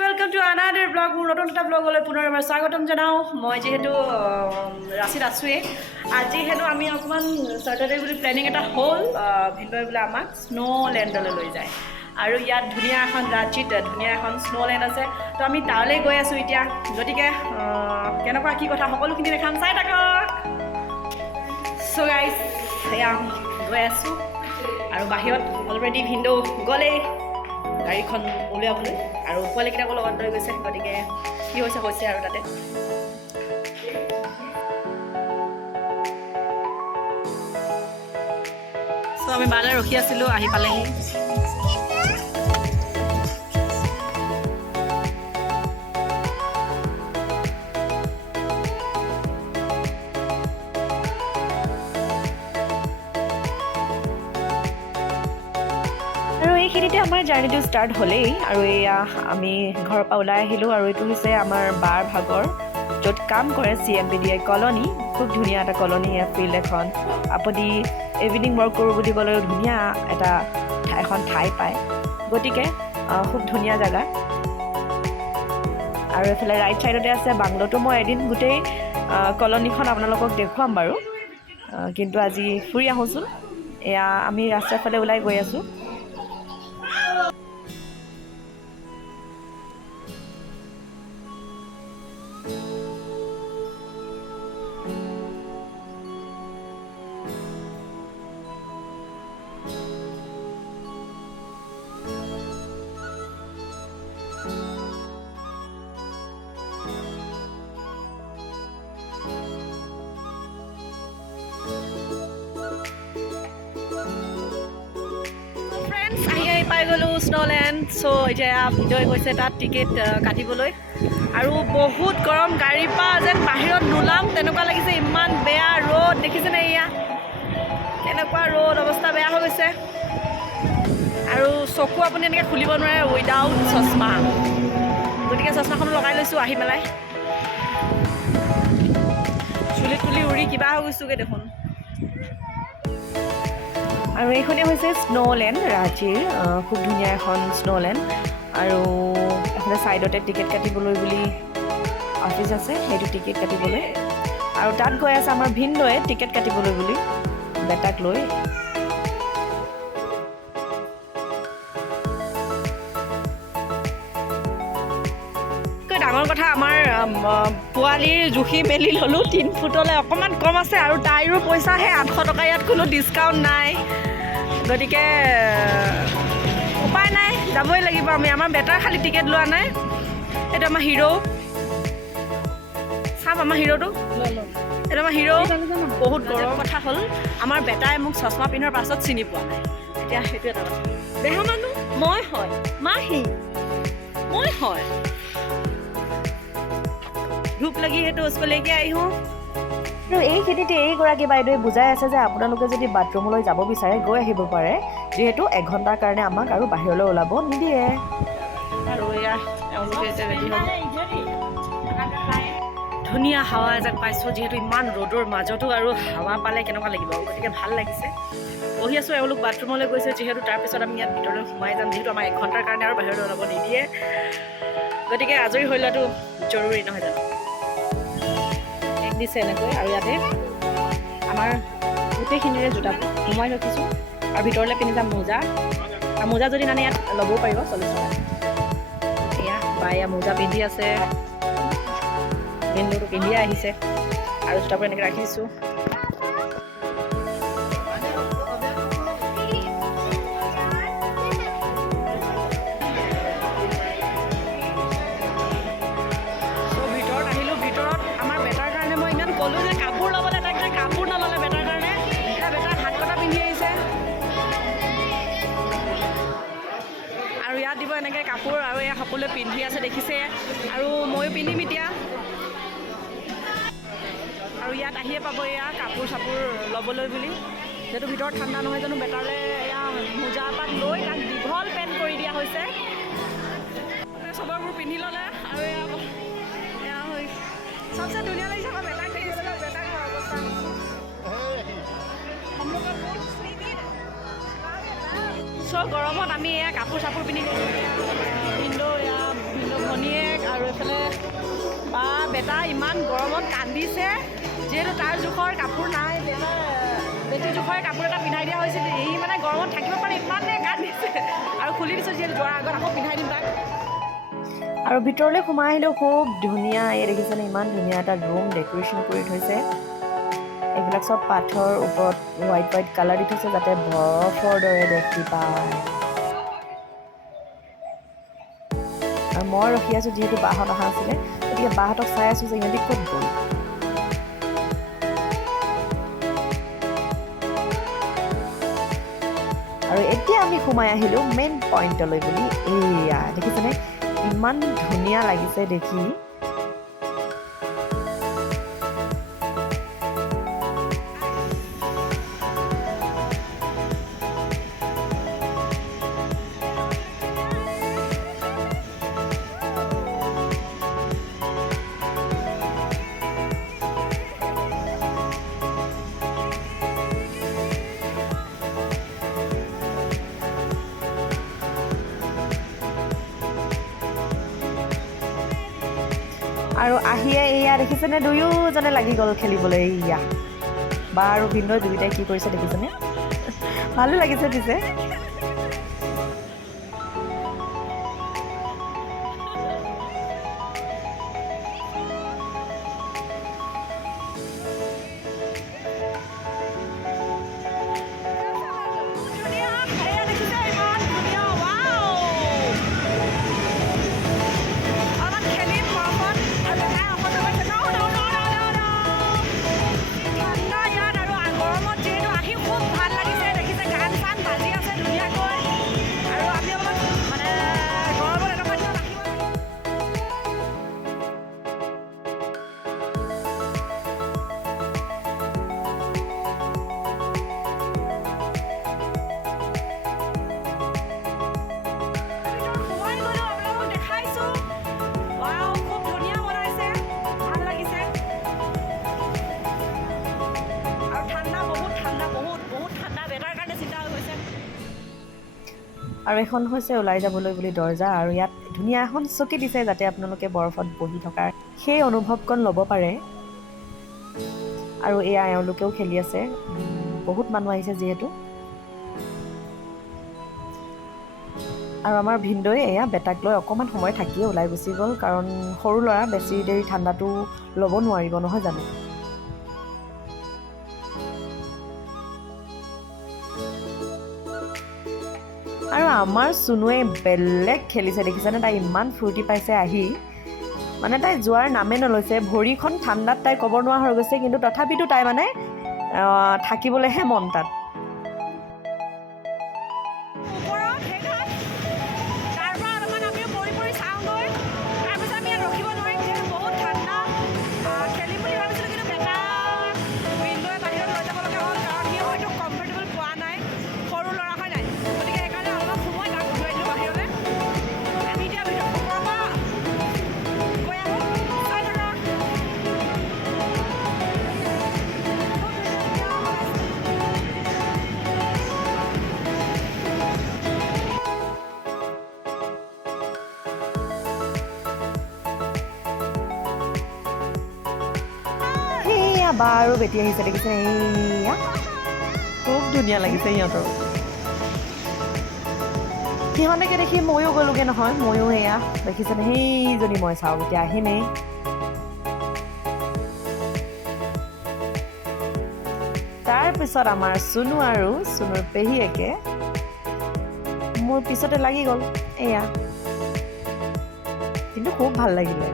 welcome to another vlog. নতুন এটা ব্লগলৈ পুনৰ এবাৰ স্বাগতম জনাও। মই যেহেতু ৰাছিত আছোৱে আজি হেতু আমি অকমান সটাৰডে বুলি প্লেনিং এটা হ'ল ভিন্ডই বোলে আমাক স্নোল্যান্ডলৈ লৈ যায় আৰু ইয়াত ধুনীয়া এখন ৰাছিত ধুনীয়া এখন স্নোল্যান্ড আছে তো আমি তালৈ গৈ আছো এতিয়া গতিকে কেনেকুৱা কি কথা সকলোখিনি দেখাম চাই থাকক সো গাইস এয়া গৈ আছো আৰু বাহিৰত অলৰেডি ভিন্ডো গ'লে গাড়ীখন উলিয়াবলৈ আৰু পোৱালিকেইটাকো লগত লৈ গৈছে গতিকে কি হৈছে আৰু তাতে চ' আমি বালে ৰখি আছিলোঁ আহি পালেহি এইখিনিতে আমাৰ জাৰ্ণিটো ষ্টাৰ্ট হ'লেই আৰু এয়া আমি ঘৰৰ পৰা ওলাই আহিলোঁ আৰু এইটো হৈছে আমাৰ বাৰ ভাগৰ য'ত কাম কৰে CMPDI কলনী খুব ধুনীয়া এটা কলনী ফিল্ড এখন আপুনি ইভিনিং ৱৰ্ক কৰোঁ বুলি ক'লেও ধুনীয়া এখন ঠাই পায় গতিকে খুব ধুনীয়া জেগা আৰু এইফালে ৰাইট ছাইডতে আছে বাংলোটো মই এদিন গোটেই কলনীখন আপোনালোকক দেখুৱাম বাৰু কিন্তু আজি ফুৰি আহোঁচোন এয়া আমি ৰাস্তাৰ ফালে ওলাই গৈ আছোঁ পাই গ'লোঁ স্নোল্যান্ড চ' এতিয়া ভিডিঅ' গৈছে তাত টিকেট কাটিবলৈ আৰু বহুত গৰম গাড়ীৰ পৰা যেন বাহিৰত নোলাম তেনেকুৱা লাগিছে ইমান বেয়া ৰ'দ দেখিছেনে এয়া কেনেকুৱা ৰ'দ অৱস্থা বেয়া হৈ গৈছে আৰু চকু আপুনি এনেকৈ খুলিব নোৱাৰে উইদাউট চশমা গতিকে চশমাখনো লগাই লৈছোঁ আহি পেলাই চুলি তুলি উৰি কিবা হৈ গৈছোঁগৈ দেখোন আৰু এইখনেই হৈছে স্নোল্যান্ড ৰাঁচীৰ খুব ধুনীয়া এখন স্নোল্যান্ড আৰু এফালে ছাইডতে টিকেট কাটিবলৈ বুলি অফিচ আছে সেইটো টিকেট কাটিবলৈ আৰু তাত গৈ আছে আমাৰ ভিনদৌৱে টিকেট কাটিবলৈ বুলি বেটাক লৈ ডাঙৰ কথা আমাৰ পোৱালিৰ জুখি মেলি ল'লোঁ 3 ফুটলৈ অকণমান কম আছে আৰু তাইৰো পইচাহে 800 টকা ইয়াত কোনো ডিছকাউণ্ট নাই গতিকে উপায় নাই যাবই লাগিব আমি আমাৰ বেটাৰ খালি টিকেট লোৱা নাই এইটো আমাৰ হিৰো চাম আমাৰ হিৰোটো এইটো আমাৰ হিৰো বহুত গৰম কথা হ'ল আমাৰ বেটাই মোক চশমা পিন্ধাৰ পাছত চিনি পোৱা নাই এতিয়া সেইটো এটা কথা দেহা মানুহ মই হয় মাহী মই হয় ধূপ লাগি সেইটো স্কুললৈকে আহিওঁ আৰু এইখিনিতে এইগৰাকী বাইদেৱে বুজাই আছে যে আপোনালোকে যদি বাথৰুমলৈ যাব বিচাৰে গৈ আহিব পাৰে যিহেতু 1 ঘণ্টাৰ কাৰণে আমাক আৰু বাহিৰলৈ ওলাব নিদিয়ে আৰু এয়া তেওঁলোকে এতিয়া ৰেডি হ'ল ধুনীয়া হাৱা এজাক পাইছোঁ যিহেতু ইমান ৰ'দৰ মাজতো আৰু হাৱা পালে কেনেকুৱা লাগিব গতিকে ভাল লাগিছে বহি আছোঁ এওঁলোক বাথৰুমলৈ গৈছে যিহেতু তাৰপিছত আমি ইয়াত ভিতৰলৈ সোমাই যাম যিহেতু আমাক 1 ঘণ্টাৰ কাৰণে আৰু বাহিৰলৈ ওলাব নিদিয়ে গতিকে আজৰি হৈ লোৱাটো জৰুৰী নহয় জানো দিছে এনেকৈ আৰু ইয়াতে আমাৰ গোটেইখিনিৰে জোতা সোমাই ৰাখিছোঁ আৰু ভিতৰলৈ পিন্ধি যাম মোজা আৰু মোজা যদি নানে ইয়াত ল'বও পাৰিব 40 টকা এয়া বায়ে মোজা পিন্ধি আছে ভিনদৌটো পিন্ধিয়ে আহিছে আৰু জোতাবোৰ এনেকৈ ৰাখিছোঁ ক'লোঁ যে কাপোৰ ল'বলৈ তাক কাপোৰ নল'লে বেটাৰ কাৰণে এতিয়া বেটাৰ হাত কটা পিন্ধি আহিছে আৰু ইয়াত দিব এনেকৈ কাপোৰ আৰু এয়া সকলোৱে পিন্ধি আছে দেখিছে আৰু ময়ো পিন্ধিম এতিয়া আৰু ইয়াত আহিয়ে পাব এয়া কাপোৰ চাপোৰ ল'বলৈ বুলি যিহেতু ভিতৰত ঠাণ্ডা নহয় জানো বেটাৰলৈ এয়া মোজা পাত লৈ তাক দীঘল পেণ্ট কৰি দিয়া হৈছে চবৰবোৰ পিন্ধি ল'লে আৰু এয়া सबसे दुनिया में सब बेटा के इसका बेटा का अवस्था हम लोग का सो गरमत आमी कापोर चापोर पिन्धि गलो এইফালে বা বেটা ইমান গৰমত কান্দিছে যিহেতু তাৰ জোখৰ কাপোৰ নাই বেটিৰ জোখৰ কাপোৰ এটা পিন্ধাই দিয়া হৈছিল ই মানে গৰমত থাকিব পাৰে ইমানে কান্দিছে আৰু খুলি দিছোঁ যিহেতু যোৱাৰ আগত আকৌ পিন্ধাই দিম তাক আৰু ভিতৰলৈ সোমাই আহিলেও খুব ধুনীয়া এই দেখিছেনে ইমান ধুনীয়া এটা ৰুম ডেক'ৰেশ্যন কৰি থৈছে এইবিলাক চব পাথৰ ওপৰত হোৱাইট কালাৰ দি থৈছে যাতে বৰফৰ দৰে দেখি পায় আৰু মই ৰখি আছোঁ যিহেতু বাহঁত অহা আছিলে গতিকে বাহঁতক চাই আছোঁ যে ইহঁতি ক'ত গ'ল আৰু এতিয়া আমি সোমাই আহিলোঁ মেইন পইণ্টলৈ বুলি এয়া দেখিছেনে ইমান ধুনীয়া লাগিছে দেখি আৰু আহিয়ে এয়া দেখিছেনে দুয়োজনে লাগি গ'ল খেলিবলৈ এয়া বা আৰু ভিনদৈ দুয়োটাই কি কৰিছে দেখিছেনে ভালো লাগিছে পিছে আৰু এখন হৈছে ওলাই যাবলৈ বুলি দৰ্জা আৰু ইয়াত ধুনীয়া এখন চকী দিছে যাতে আপোনালোকে বৰফত বহি থকাৰ সেই অনুভৱকণ ল'ব পাৰে আৰু এয়া এওঁলোকেও খেলি আছে বহুত মানুহ আহিছে যিহেতু আৰু আমাৰ ভিনদৈ এয়া বেটাক লৈ অকণমান সময় থাকিয়ে ওলাই গুচি গ'ল কাৰণ সৰু ল'ৰা বেছি দেৰি ঠাণ্ডাটো ল'ব নোৱাৰিব নহয় জানো আৰু আমাৰ চুনুৱে বেলেগ খেলিছে দেখিছেনে তাই ইমান ফূৰ্তি পাইছে আহি মানে তাই যোৱাৰ নামে নলৈছে ভৰিখন ঠাণ্ডাত তাই ক'ব নোৱাৰা হৈ গৈছে কিন্তু তথাপিতো তাই মানে থাকিবলৈহে মন তাত বা আৰু বেটি আহিছে দেখিছে এয়া খুব ধুনীয়া লাগিছে সিহঁতৰ সিহঁতকে দেখি ময়ো গ'লোগৈ নহয় ময়ো এয়া দেখিছেনে সেইজনী মই চাওঁ এতিয়া আহিমেই তাৰপিছত আমাৰ চুনু আৰু চুনুৰ পেহীয়েকে মোৰ পিছতে লাগি গ'ল এয়া কিন্তু খুব ভাল লাগিলে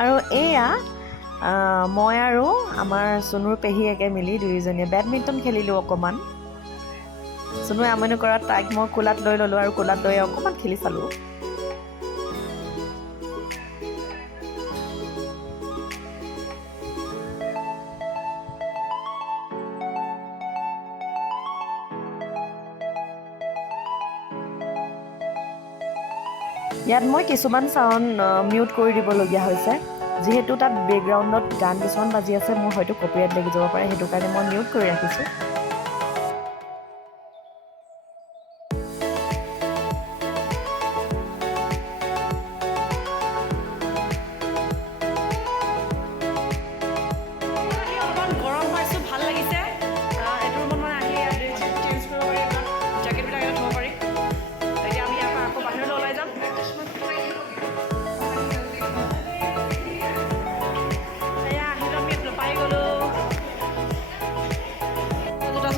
আৰু এয়া মই আৰু আমাৰ চুনুৰ পেহীয়েকে মিলি দুয়োজনীয়ে বেডমিণ্টন খেলিলোঁ অকণমান। চুনুৱে আমনি কৰাত তাইক মই কোলাত লৈ ল'লোঁ আৰু কোলাত লৈ অকণমান খেলি চালোঁ। ইয়াত মই কিছুমান চাউণ্ড মিউট কৰি দিবলগীয়া হৈছে, যিহেতু তাত বেকগ্ৰাউণ্ডত গান কিছুমান বাজি আছে, মোৰ হয়তো কপিৰাইট লাগি যাব পাৰে, সেইটো কাৰণে মই মিউট কৰি ৰাখিছোঁ। অলপমান গৰম পাইছোঁ, ভাল লাগিছে। এইটো ৰুমত মানে আহি চেঞ্জ কৰিব পাৰি, জেকেটবিলাক ইয়াত থ'ব পাৰি। এতিয়া আমি ইয়াৰ পৰা আকৌ বাহিৰলৈ ওলাই যাম।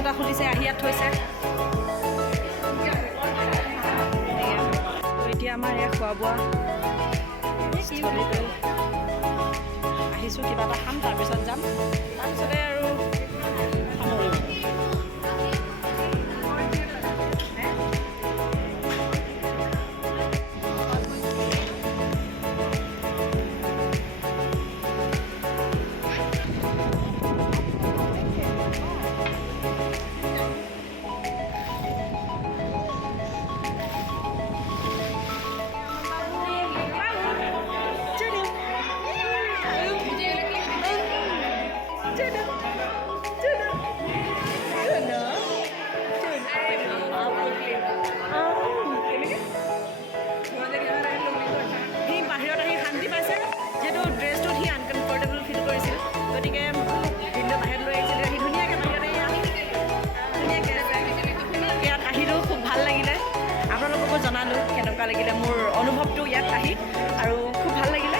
জোতা খুলিছে, আহি ইয়াত থৈছে। এতিয়া আমাৰ এয়া খোৱা বোৱা আহিছোঁ, কিবা এটা খাম, তাৰপিছত যাম, তাৰপিছতে আৰু জনালোঁ কেনেকুৱা লাগিলে মোৰ অনুভৱটো ইয়াত আহি, আৰু খুব ভাল লাগিলে।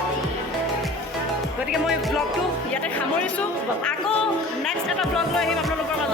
গতিকে মই ব্লগটো ইয়াতে সামৰিছোঁ, আকৌ নেক্সট এটা ব্লগ লৈ আহিম আপোনালোকৰ মাজত।